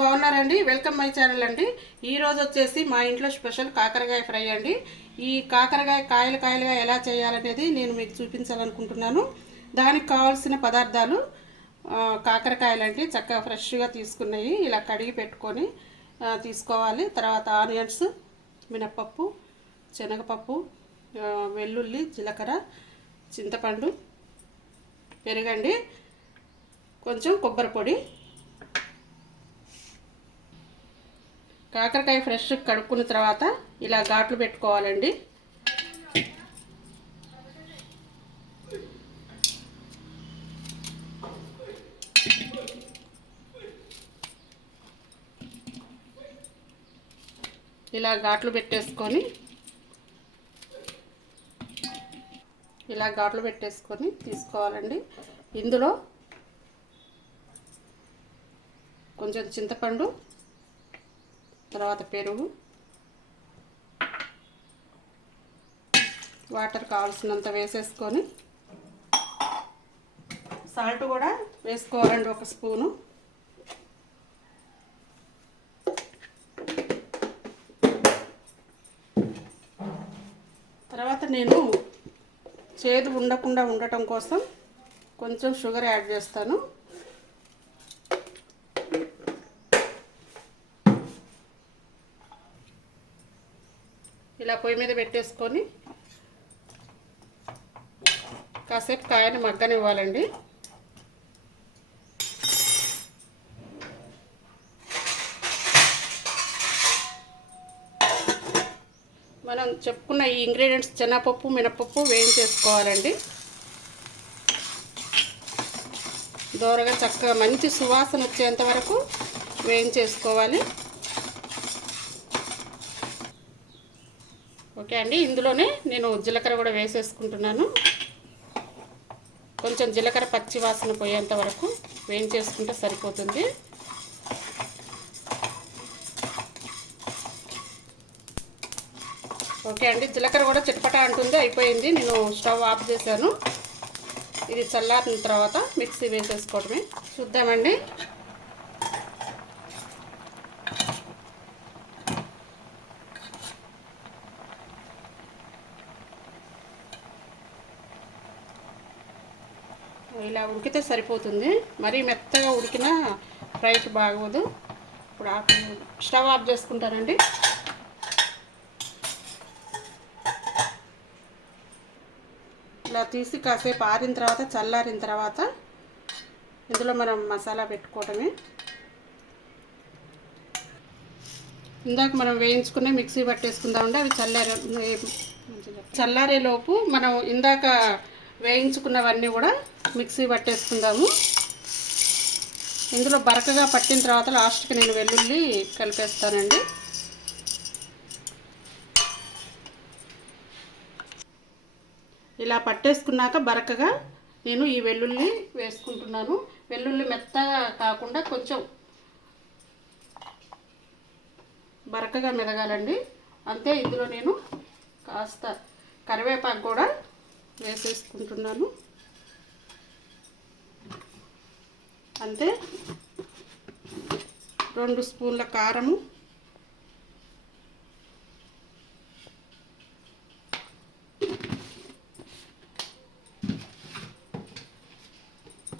బాగున్నారండి? Welcome my channel అండి. ఈరోజు వచ్చేసి మా ఇంట్లో స్పెషల్ కాకరకాయ ఫ్రై అండి. ఈ కాకరకాయ కాయలు కాయలుగా ఎలా చేయాలనేది నేను మీకు చూపించాలనుకుంటున్నాను. దానికి కావాల్సిన పదార్థాలు కాకరకాయలు అండి. చక్కగా ఫ్రెష్గా తీసుకున్నాయి. ఇలా కడిగి పెట్టుకొని తీసుకోవాలి. తర్వాత ఆనియన్స్ మినప్పప్పు శనగపప్పు వెల్లుల్లి జీలకర్ర చింతపండు పెరగండి కొంచెం కొబ్బరి పొడి కాకరకాయ ఫ్రెష్ కడుక్కున్న తర్వాత ఇలా ఘాట్లు పెట్టుకోవాలండి. ఇలా ఘాట్లు పెట్టేసుకొని ఇలా ఘాట్లు పెట్టేసుకొని తీసుకోవాలండి. ఇందులో కొంచెం చింతపండు తర్వాత పెరుగు. వాటర్ కావాల్సినంత వేసేసుకొని సాల్ట్ కూడా వేసుకోవాలండి ఒక స్పూను. తర్వాత నేను చేదు ఉండకుండా ఉండటం కోసం కొంచెం షుగర్ యాడ్ చేస్తాను. ఇలా పొయ్యి మీద పెట్టేసుకొని కాసేపు కాయని మగ్గనివ్వాలండి. మనం చెప్పుకున్న ఈ ఇంగ్రీడియంట్స్ శనగపప్పు మినపప్పు వేయించేసుకోవాలండి. దోరగా చక్కగా మంచి సువాసన వచ్చేంత వరకు వేయించేసుకోవాలి. ఓకే అండి ఇందులోనే నేను జీలకర్ర కూడా వేసేసుకుంటున్నాను. కొంచెం జీలకర్ర పచ్చి వాసన పోయేంత వరకు వేయించేసుకుంటే సరిపోతుంది. ఓకే అండి జీలకర్ర కూడా చిటపట అంటుంది అయిపోయింది. నేను స్టవ్ ఆఫ్ చేశాను. ఇది చల్లారిన తర్వాత మిక్సీ వేసేసుకోవడమే. చూద్దామండి. ఇలా ఉడికితే సరిపోతుంది. మరీ మెత్తగా ఉడికిన ఫ్రైకి బాగోదు. ఇప్పుడు ఆఫ్ స్టవ్ ఆఫ్ చేసుకుంటానండి. ఇలా తీసి కాసేపు ఆరిన తర్వాత చల్లారిన తర్వాత ఇందులో మనం మసాలా పెట్టుకోవటమే. ఇందాక మనం వేయించుకునే మిక్సీ పట్టేసుకుందామండి. అవి చల్లారే చల్లారేలోపు మనం ఇందాక వేయించుకున్నవన్నీ కూడా మిక్సీ పట్టేసుకుందాము. ఇందులో బరకగా పట్టిన తర్వాత లాస్ట్కి నేను వెల్లుల్లి కలిపేస్తానండి. ఇలా పట్టేసుకున్నాక బరకగా నేను ఈ వెల్లుల్లి వేసుకుంటున్నాను. వెల్లుల్లి మెత్తగా కాకుండా కొంచెం బరకగా మెదగాలండి. అంతే ఇందులో నేను కాస్త కరివేపాకు కూడా వేసేసుకుంటున్నాను. అంతే. రెండు స్పూన్ల కారము.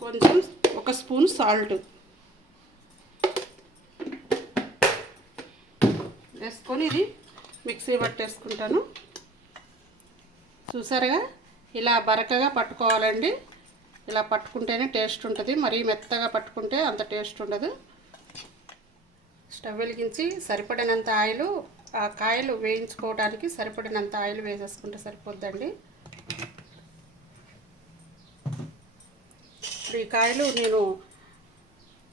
కొంచెం ఒక స్పూన్ సాల్ట్. వేసుకొని ఇది మిక్సీ పట్టేసుకుంటాను. చూసారుగా? ఇలా బరకగా పట్టుకోవాలండి. ఇలా పట్టుకుంటేనే టేస్ట్ ఉంటుంది. మరీ మెత్తగా పట్టుకుంటే అంత టేస్ట్ ఉండదు. స్టవ్ వెలిగించి సరిపడినంత ఆయిల్ ఆ కాయలు వేయించుకోవడానికి సరిపడినంత ఆయిల్ వేసేసుకుంటే సరిపోద్దండి. ఈ కాయలు నేను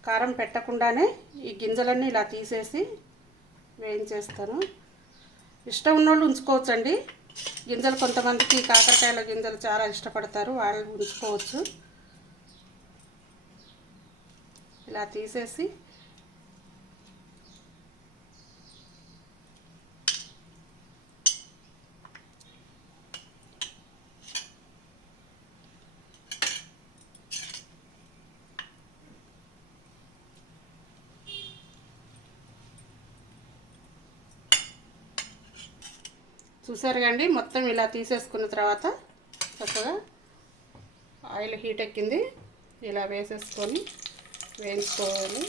కారం పెట్టకుండానే ఈ గింజలన్నీ ఇలా తీసేసి వేయించేస్తాను. ఇష్టం ఉన్నోళ్ళు ఉంచుకోవచ్చండి. గింజలు కొంతమందికి కాకరకాయల గింజలు చాలా ఇష్టపడతారు వాళ్ళు ఉంచుకోవచ్చు. ఇలా తీసేసి చూసారు కండి మొత్తం ఇలా తీసేసుకున్న తర్వాత చక్కగా ఆయిల్ హీట్ ఎక్కింది. ఇలా వేసేసుకొని వేయించుకోవాలి.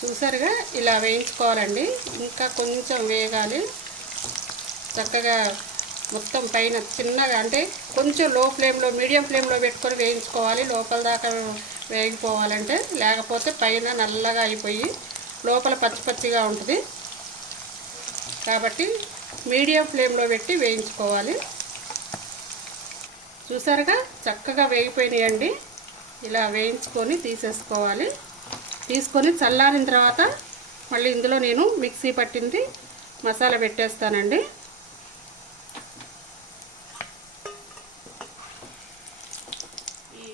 చూసారుగా ఇలా వేయించుకోవాలండి. ఇంకా కొంచెం వేగాలి. చక్కగా మొత్తం పైన చిన్నగా అంటే కొంచెం లో ఫ్లేమ్లో మీడియం ఫ్లేమ్లో పెట్టుకొని వేయించుకోవాలి. లోపల దాకా వేగిపోవాలంటే లేకపోతే పైన నల్లగా అయిపోయి లోపల పచ్చి పచ్చిగా ఉంటుంది. కాబట్టి మీడియం ఫ్లేమ్లో పెట్టి వేయించుకోవాలి. చూసారుగా? చక్కగా వేగిపోయినాయండి. ఇలా వేయించుకొని తీసేసుకోవాలి. తీసుకొని చల్లారిన తర్వాత మళ్ళీ ఇందులో నేను మిక్సీ పట్టింది మసాలా పెట్టేస్తానండి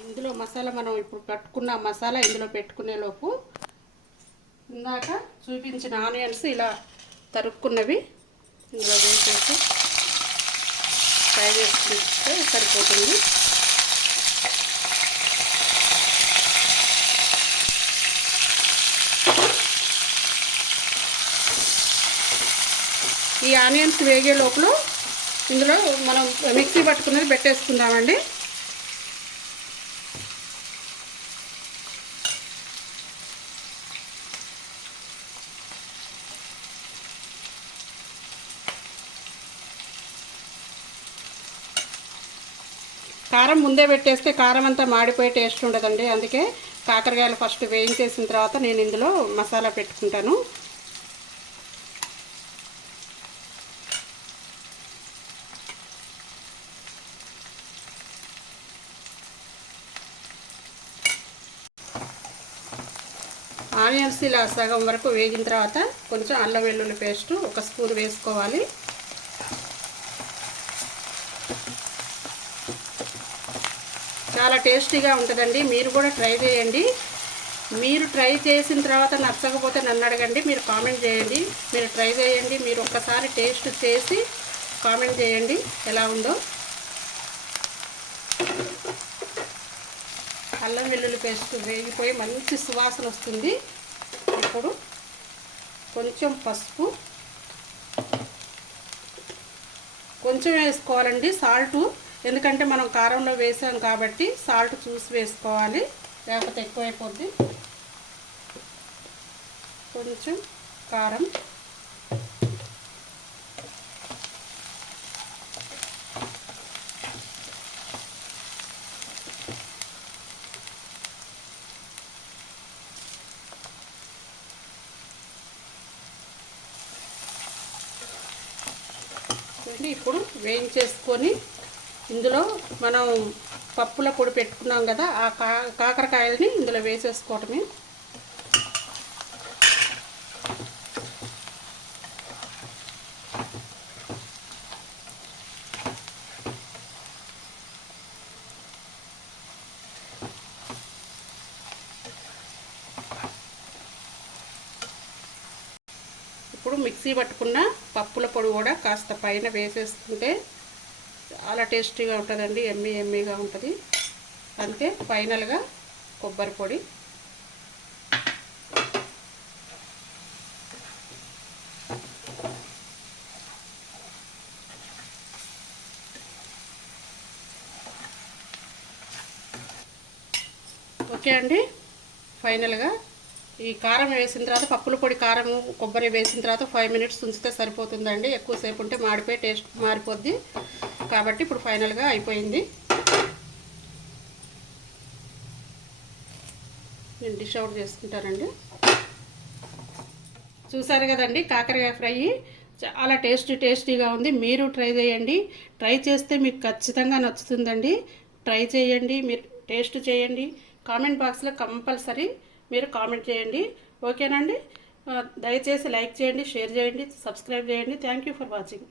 ఇందులో మసాలా మనం ఇప్పుడు కట్టుకున్న మసాలా ఇందులో పెట్టుకునే లోపు ఇందాక చూపించిన ఆనియన్స్ ఇలా తరుక్కున్నవి ఇందులో వేసేసి ఫ్రై చేసుకుంటే సరిపోతుంది. ఈ ఆనియన్స్ వేగే లోపల ఇందులో మనం మిక్సీ పట్టుకున్నది పెట్టేసుకుందామండి. కారం ముందే పెట్టేస్తే కారం అంతా మాడిపోయే టేస్ట్ ఉండదండి. అందుకే కాకరకాయలు ఫస్ట్ వేయించేసిన తర్వాత నేను ఇందులో మసాలా పెట్టుకుంటాను. ఆనియన్స్ ఇలా సగం వరకు వేగిన తర్వాత కొంచెం అల్లం వెల్లుల్లి పేస్ట్ ఒక స్పూన్ వేసుకోవాలి. చాలా టేస్టీగా ఉంటుందండి. మీరు కూడా ట్రై చేయండి. మీరు ట్రై చేసిన తర్వాత నచ్చకపోతే నన్ను అడగండి. మీరు కామెంట్ చేయండి. మీరు ట్రై చేయండి. మీరు ఒక్కసారి టేస్ట్ చేసి కామెంట్ చేయండి. ఎలా ఉందో. అల్లం వెల్లుల్లి పేస్ట్ వేగిపోయి మంచి సువాసన వస్తుంది. ఇప్పుడు కొంచెం పసుపు. కొంచెం వేసుకోవాలండి. సాల్టు. ఎందుకంటే మనం కారంలో వేసాం కాబట్టి సాల్ట్ చూసి వేసుకోవాలి. లేకపోతే ఎక్కువైపోద్ది. కొంచెం కారం. ఇప్పుడు వేయించేసుకొని ఇందులో మనం పప్పుల పొడి పెట్టుకున్నాం కదా ఆ కా కాకరకాయలని ఇందులో వేసేసుకోవటమే. ఇప్పుడు మిక్సీ పట్టుకున్న పప్పుల పొడి కూడా కాస్త పైన వేసేసుకుంటే చాలా టేస్టీగా ఉంటుందండి ఎమ్మీ ఎమ్మీగా ఉంటుంది. అంతే ఫైనల్గా కొబ్బరి పొడి. ఓకే అండి ఫైనల్గా ఈ కారం వేసిన తర్వాత పప్పుల పొడి కారం కొబ్బరి వేసిన తర్వాత ఫైవ్ మినిట్స్ ఉంచితే సరిపోతుందండి. ఎక్కువసేపు ఉంటే మాడిపోయి టేస్ట్ మారిపోద్ది. కాబట్టి ఇప్పుడు ఫైనల్గా అయిపోయింది. నేను డిష్ అవుట్ చేసుకుంటానండి. చూసారు కదండి కాకరకాయ ఫ్రై చాలా టేస్టీ టేస్టీగా ఉంది. మీరు ట్రై చేయండి. ట్రై చేస్తే మీకు ఖచ్చితంగా నచ్చుతుందండి. ట్రై చేయండి మీరు టేస్ట్ చేయండి. కామెంట్ బాక్స్లో కంపల్సరీ మీరు కామెంట్ చేయండి. ఓకేనండి? దయచేసి లైక్ చేయండి షేర్ చేయండి సబ్స్క్రైబ్ చేయండి. Thank you for watching.